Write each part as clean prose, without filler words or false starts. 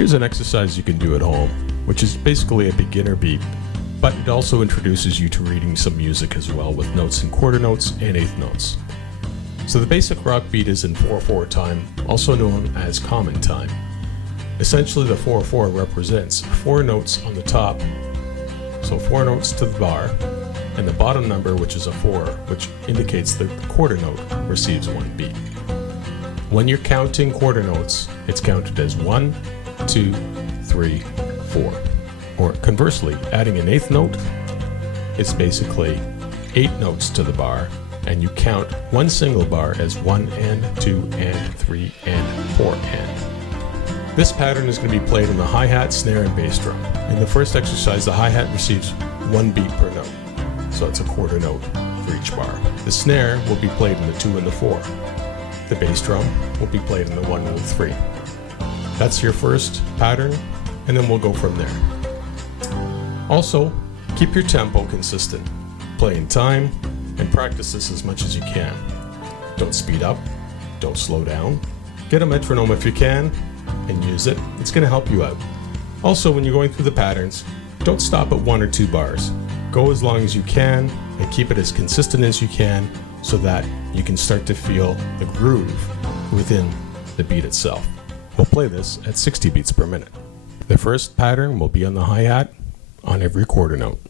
Here's an exercise you can do at home, which is basically a beginner beat, but it also introduces you to reading some music as well, with notes in quarter notes and eighth notes. So the basic rock beat is in 4/4 time, also known as common time. Essentially, the 4/4 represents 4 notes on the top, so 4 notes to the bar, and the bottom number, which is a 4, which indicates that the quarter note receives 1 beat. When you're counting quarter notes, it's counted as 1, 2, 3, 4. Or conversely, adding an eighth note, it's basically 8 notes to the bar, and you count one single bar as 1 and 2 and 3 and 4 and. This pattern is going to be played on the hi-hat, snare, and bass drum. In the first exercise, the hi-hat receives 1 beat per note, so it's a quarter note for each bar. The snare will be played in the 2 and the 4. The bass drum will be played in the 1 and the 3. That's your first pattern, and then we'll go from there. Also, keep your tempo consistent. Play in time, and practice this as much as you can. Don't speed up, don't slow down. Get a metronome if you can, and use it. It's going to help you out. Also, when you're going through the patterns, don't stop at 1 or 2 bars. Go as long as you can, and keep it as consistent as you can, so that you can start to feel the groove within the beat itself. We'll play this at 60 beats per minute. The first pattern will be on the hi-hat on every quarter note.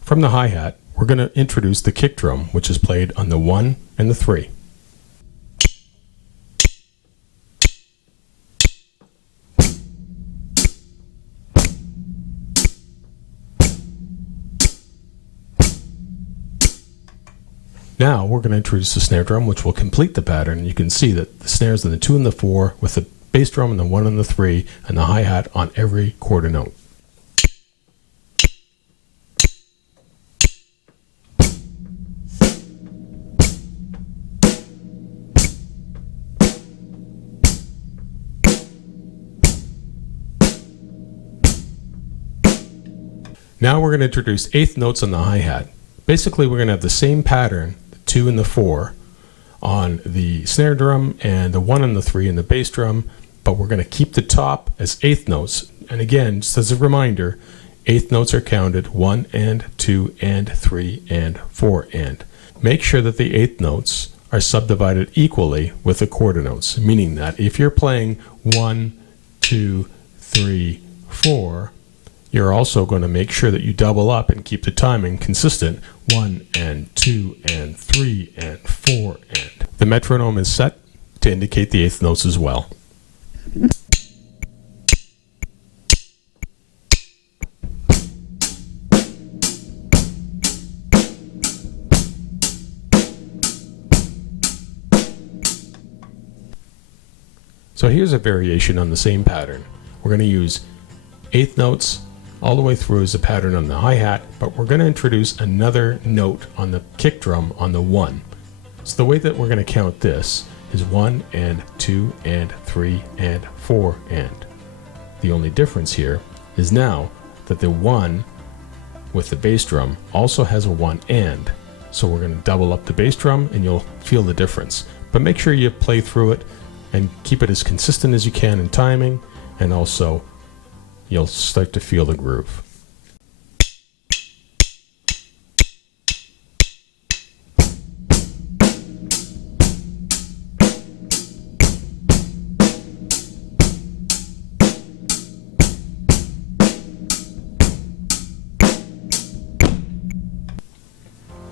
From the hi-hat, we're going to introduce the kick drum, which is played on the 1 and the 3. Now we're going to introduce the snare drum, which will complete the pattern. You can see that the snare's in the 2 and the 4, with the bass drum in the 1 and the 3, and the hi-hat on every quarter note. Now we're going to introduce eighth notes on the hi-hat. Basically, we're going to have the same pattern, the 2 and the 4, on the snare drum, and the 1 and the 3 in the bass drum, but we're going to keep the top as eighth notes. And again, just as a reminder, eighth notes are counted 1 and 2 and 3 and 4 and. Make sure that the eighth notes are subdivided equally with the quarter notes, meaning that if you're playing 1, 2, 3, 4, you're also going to make sure that you double up and keep the timing consistent. 1 and 2 and 3 and 4 and. The metronome is set to indicate the eighth notes as well. So here's a variation on the same pattern. We're going to use eighth notes all the way through as a pattern on the hi-hat, but we're going to introduce another note on the kick drum on the 1. So the way that we're going to count this is 1 and 2 and 3 and 4 and. The only difference here is now that the 1 with the bass drum also has a 1 and. So we're going to double up the bass drum and you'll feel the difference. But make sure you play through it and keep it as consistent as you can in timing, and also you'll start to feel the groove.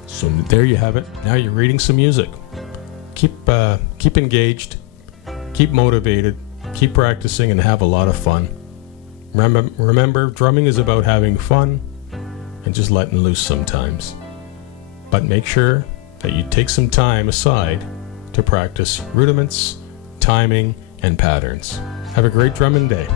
So there you have it. Now you're reading some music. Keep engaged, keep motivated, keep practicing, and have a lot of fun. Remember, drumming is about having fun and just letting loose sometimes. But make sure that you take some time aside to practice rudiments, timing, and patterns. Have a great drumming day.